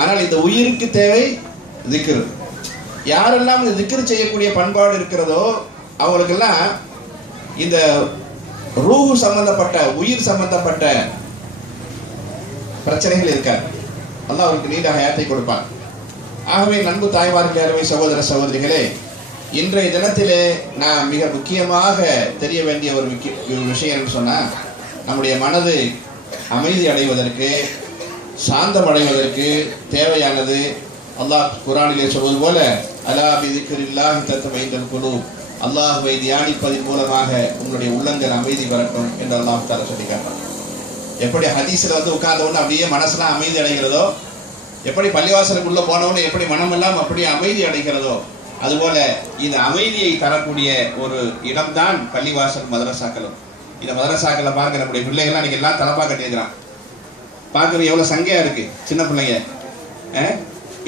ஆனால் இந்த உயிருக்கு தேவை திக்ரு. யாரெல்லாம் இந்த திக்ரு செய்யக்கூடிய பண்பாடு இருக்கிறதோ அவங்களுக்கெல்லாம் இந்த ரூஹு சம்பந்தப்பட்ட உயிர் சம்பந்தப்பட்ட பிரச்சனைகள் இருக்காது. அல்லாஹ் அவருக்கு நீண்ட ஹயாத்தை கொடுப்பான். ஆகவே நண்பு தாய்மார்கள் அருமை சகோதர சகோதரிகளே இன்றைய தினத்திலே நான் மிக முக்கியமாக தெரிய வேண்டிய ஒரு முக்கிய ஒரு விஷயம் என்று சொன்னால் நம்முடைய மனது அமைதி அடைவதற்கு சாந்தம் அடைவதற்கு தேவையானது அல்லாஹ் குரானிலே சொல்வது போல அலா பிதிக்கில்லாஹி தத்தமைந்தல் குழு அல்லாஹுவை தியானிப்பதன் மூலமாக உங்களுடைய உள்ளங்கள் அமைதி வரட்டும் என்று அல்லாஹ் தால சொல்லி காட்டுறான். எப்படி ஹதீஸில் வந்து உட்கார்ந்த உடனே அப்படியே மனசெல்லாம் அமைதி அடைகிறதோ எப்படி பள்ளிவாசலுக்குள்ளே போனவொடனே எப்படி மனமெல்லாம் அப்படியே அமைதி அடைகிறதோ அதுபோல இந்த அமைதியை தரக்கூடிய ஒரு இடம்தான் பள்ளிவாசல் மதரசாக்களும். இந்த மதரசாக்களை பார்க்க நம்முடைய பிள்ளைகள்லாம் இன்னைக்கு எல்லாம் தலப்பாக கட்டியிருக்கிறான். பார்க்குறது எவ்வளோ சங்கையாக இருக்குது சின்ன பிள்ளைங்க.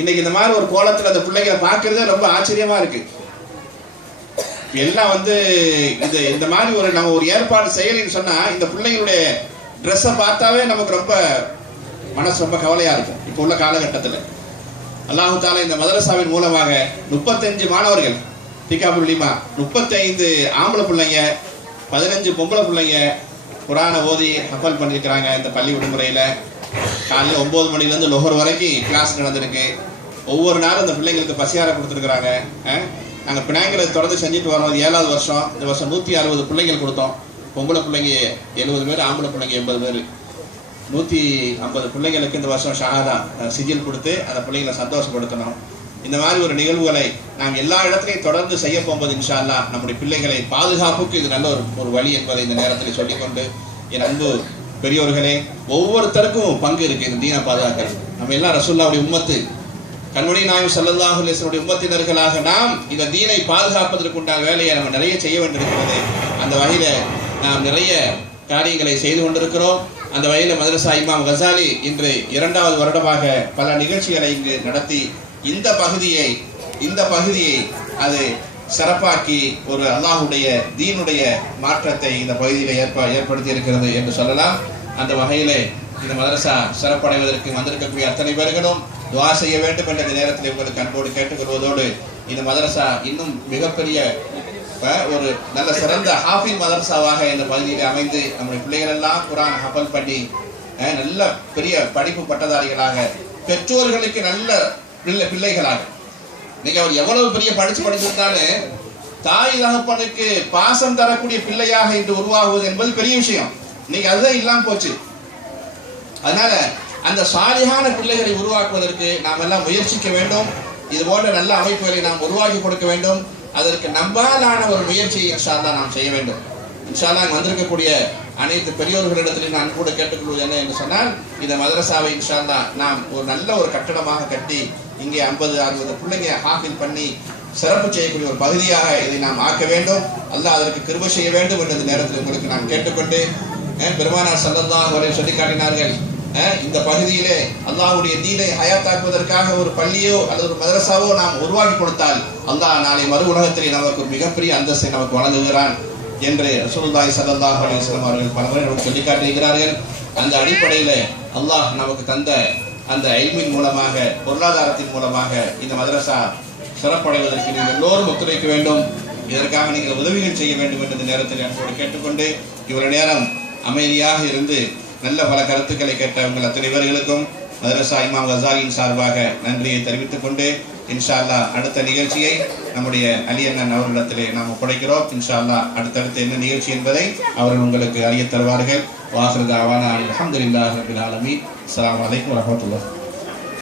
இன்னைக்கு இந்த மாதிரி ஒரு கோலத்தில் அந்த பிள்ளைங்களை பார்க்கறதே ரொம்ப ஆச்சரியமாக இருக்குது எல்லாம் வந்து இது இந்த மாதிரி ஒரு நம்ம ஒரு ஏற்பாடு செய்யலைன்னு சொன்னால் இந்த பிள்ளைங்களுடைய ட்ரெஸ்ஸை பார்த்தாவே நமக்கு ரொம்ப மனசு ரொம்ப கவலையாக இருக்கும். இப்போ உள்ள காலகட்டத்தில். அல்லாஹு தாலா இந்த மதரசாவின் மூலமாக முப்பத்தஞ்சு மாணவர்கள் பிகாபுல் முப்பத்தைந்து ஆம்பளை பிள்ளைங்க பதினஞ்சு பொம்பளை பிள்ளைங்க குரானை ஓதி ஹஃபல் பண்ணியிருக்கிறாங்க இந்த பள்ளி விடுமுறையில் காலையில் ஒம்பது மணிலேருந்து லொஹர் வரைக்கும் கிளாஸ் நடந்திருக்கு. ஒவ்வொரு நாளும் அந்த பிள்ளைங்களுக்கு பசியார கொடுத்துருக்குறாங்க. நாங்கள் பினாங்கிறது தொடர்ந்து செஞ்சுட்டு வரோம். ஏழாவது வருஷம். இந்த வருஷம் நூற்றி அறுபது பிள்ளைங்கள் கொடுத்தோம். பொம்பளை பிள்ளைங்க எழுபது பேர் ஆம்பளை பிள்ளைங்க எண்பது பேர். நூற்றி ஐம்பது பிள்ளைங்களுக்கு இந்த வருஷம் ஷஹாதா சிஜில் கொடுத்து அந்த பிள்ளைங்களை சந்தோஷப்படுத்தணும். இந்த மாதிரி ஒரு நிகழ்வுகளை நாம் எல்லா இடத்துலையும் தொடர்ந்து செய்ய போகும்போது இன்ஷால்லா நம்முடைய பிள்ளைகளை பாதுகாப்புக்கு இது நல்ல ஒரு ஒரு வழி என்பதை இந்த நேரத்தில் சொல்லிக்கொண்டு என் அன்பு பெரியோர்களே ஒவ்வொருத்தருக்கும் பங்கு இருக்கு இந்த தீன பாதுகாக்கிறது நம்ம எல்லாம் ரசுல்லாவுடைய உம்மத்து கண்மணி நாயம் சல்லல்லாஹு அலிஸ்வனுடைய உம்மத்தினர்களாக நாம் இந்த தீனை பாதுகாப்பதற்குண்டான வேலையை நம்ம நிறைய செய்ய வேண்டியிருக்கிறது. அந்த வகையில நாம் நிறைய காரியங்களை செய்து கொண்டிருக்கிறோம். அந்த வகையில் மதரசா இமாம் கசாலி இன்று இரண்டாவது வருடமாக பல நிகழ்ச்சிகளை இங்கு நடத்தி இந்த பகுதியை இந்த பகுதியை அது சிறப்பாக்கி ஒரு அல்லாஹுடைய தீனுடைய மாற்றத்தை இந்த பகுதியில் ஏற்ப ஏற்படுத்தி இருக்கிறது என்று சொல்லலாம். அந்த வகையிலே இந்த மதரசா சிறப்படைவதற்கு வந்திருக்கக்கூடிய அத்தனை பேர்களும் துவா செய்ய வேண்டும் என்ற நேரத்தில் உங்களுக்கு அன்போடு கேட்டுக்கொள்வதோடு இந்த மதரசா இன்னும் மிகப்பெரிய அஹ், ஒரு நல்ல சிறந்த ஹாஃபில் மதரசாவாக இந்த பகுதியில் அமைந்து நம்முடைய பிள்ளைகள் எல்லாம் குரான் ஹபல் பண்ணி அஹ், நல்ல பெரிய படிப்பு பட்டதாரிகளாக பெற்றோர்களுக்கு நல்ல பிள்ளை பிள்ளைகளாக இன்னைக்கு அவர் எவ்வளவு பெரிய படிச்சு படிச்சிருந்தாலும் தாய் தகப்பனுக்கு பாசம் தரக்கூடிய பிள்ளையாக இன்று உருவாகுவது என்பது பெரிய விஷயம். இன்னைக்கு அதுதான் இல்லாம போச்சு. அதனால அந்த சாலியான பிள்ளைகளை உருவாக்குவதற்கு நாம் எல்லாம் முயற்சிக்க வேண்டும். இது போன்ற நல்ல அமைப்புகளை நாம் உருவாக்கி கொடுக்க வேண்டும். அதற்கு நம்பாலான ஒரு முயற்சியை இன்ஷால்லா நாம் செய்ய வேண்டும். இன்ஷால்லா வந்திருக்கக்கூடிய அனைத்து பெரியோர்களிடத்திலும் நான் கூட கேட்டுக்கொள்வது என்ன என்று சொன்னால் இந்த மதரசாவை இன்ஷால்லா நாம் ஒரு நல்ல ஒரு கட்டடமாக கட்டி இங்கே ஐம்பது அறுபது பிள்ளைங்க ஹாஃபில் பண்ணி சிறப்பு செய்யக்கூடிய ஒரு பகுதியாக இதை நாம் ஆக்க வேண்டும். அல்ல அதற்கு கிருப செய்ய வேண்டும் என்ற நேரத்தில் உங்களுக்கு நான் கேட்டுக்கொண்டு பெருமானார் சல்லல்லாஹ் அவரை சொல்லி காட்டினார்கள் இந்த பகுதியிலே அல்லாஹுடைய தீனை ஹயாத்தாக்குவதற்காக ஒரு பள்ளியோ அல்லது ஒரு மதரசாவோ நாம் உருவாக்கி கொடுத்தால் அல்லாஹ் நாளை மறு உலகத்திலே நமக்கு ஒரு மிகப்பெரிய அந்தஸ்தை நமக்கு வழங்குகிறான் என்று ரசூல்தாய் சல்லாஹ் அலிஸ்லாம் அவர்கள் பலமுறை சொல்லி காட்டியிருக்கிறார்கள் அந்த அடிப்படையில் அல்லாஹ் நமக்கு தந்த அந்த ஐமின் மூலமாக பொருளாதாரத்தின் மூலமாக இந்த மதரசா சிறப்படைவதற்கு நீங்கள் எல்லோரும் ஒத்துழைக்க வேண்டும். இதற்காக நீங்கள் உதவிகள் செய்ய வேண்டும் என்ற நேரத்தில் அன்போடு கேட்டுக்கொண்டு இவ்வளவு நேரம் அமைதியாக இருந்து நல்ல பல கருத்துக்களை கேட்ட உங்கள் அத்தனை பேர்களுக்கும் மதரசா இமாம் கசாலியின் சார்பாக நன்றியை தெரிவித்துக் கொண்டு இன்ஷால்லா அடுத்த நிகழ்ச்சியை நம்முடைய அலி அண்ணன் அவர்களிடத்திலே நாம் ஒப்படைக்கிறோம் இன்ஷால்லா அடுத்தடுத்து என்ன நிகழ்ச்சி என்பதை அவர்கள் உங்களுக்கு அறியத் தருவார்கள். வாசல் தாவான ரபில் ஆலமீன். அலாம் வலைக்கம் வரமத்துல்லா